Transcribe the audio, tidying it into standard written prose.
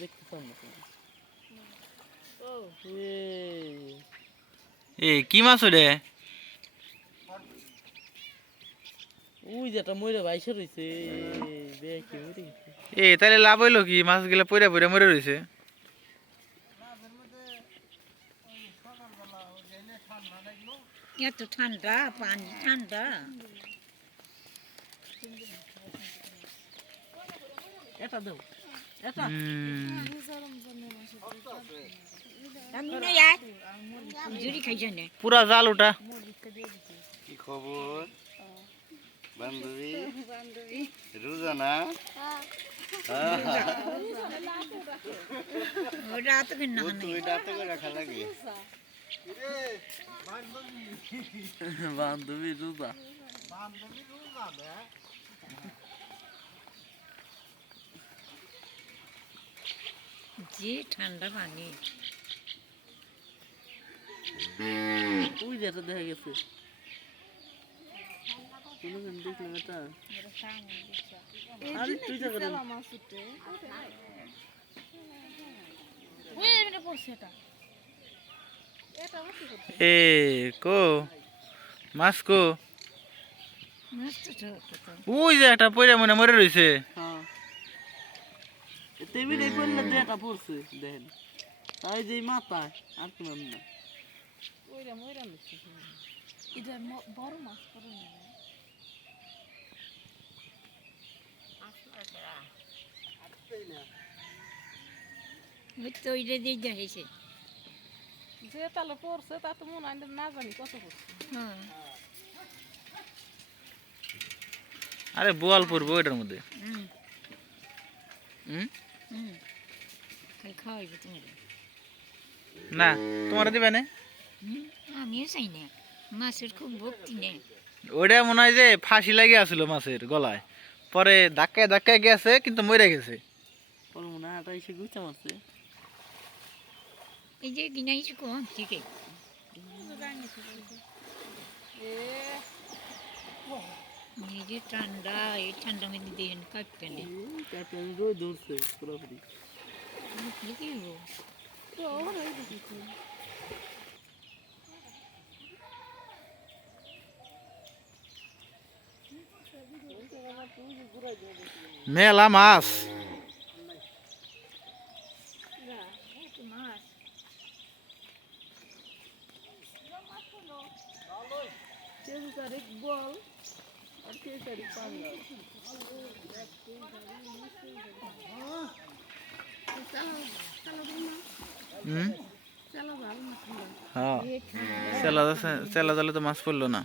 দেখতে পান না এ কি মাছ ওরে? ওই যেটা মরে বাইসে রয়েছে দেখি মরে গেছে। এ তাহলে লাভ হইলো কি? মাছগুলা পইরা পইরা মরে রইছে। এত ঠান্ডা, পানি ঠান্ডা। এটা দাও এটা জুড়ি খাইছে না পুরা জাল ওটা। কি খবর বান্ধবী? রোজানা ওটা তো কিনা তুই ডাতে করে রাখা লাগে। বান্ধবী রোজা যে ঠান্ডা পানি। ওই যেটা দেখা গেছে কোনদিন দেখলাম এটা আরে তুই যা করে এ কো মাছ কো? মাছ তো ছোট। ওই যে একটা পইরা মনে মরে রইছে। হ্যাঁ তেমনি করলে যেটা পড়ছে দেখেন তাই যে মাথায় আর কোনো না বড় মাছ পড়ে না ওই তো ওইটা দিয়ে দেখাইছে। যে তালে পড়ছে তা তো মনে হয় না জানি কত পড়ছে। হ্যাঁ আরে বোয়াল পড়বো ওইটার মধ্যে। হুম হুম হুম খালি খাওয়াইবে তোমার। না তোমার দিবে না? আমিও চাই না, মাছের খুব ভক্তি নেই। ওইটা মনে হয় যে ফাঁসি লাগে আসছিল মাছের গলায়, পরে ধাক্কায় ধাক্কায় গেছে কিন্তু মরে গেছে। ওর মনে হয় এটা এসে গুছা মারছে। এই যে কিনাইছি কম ঠিক আছে। এই যে ঠান্ডা, এই ঠান্ডা মধ্যে দেখেন কাঁপতে নেই। রোদ ধরছে পুরোপুরি। কি হলো? মেলা মাছ। হুম হ্যাঁ চেলা জালে তো মাছ পড়লো না।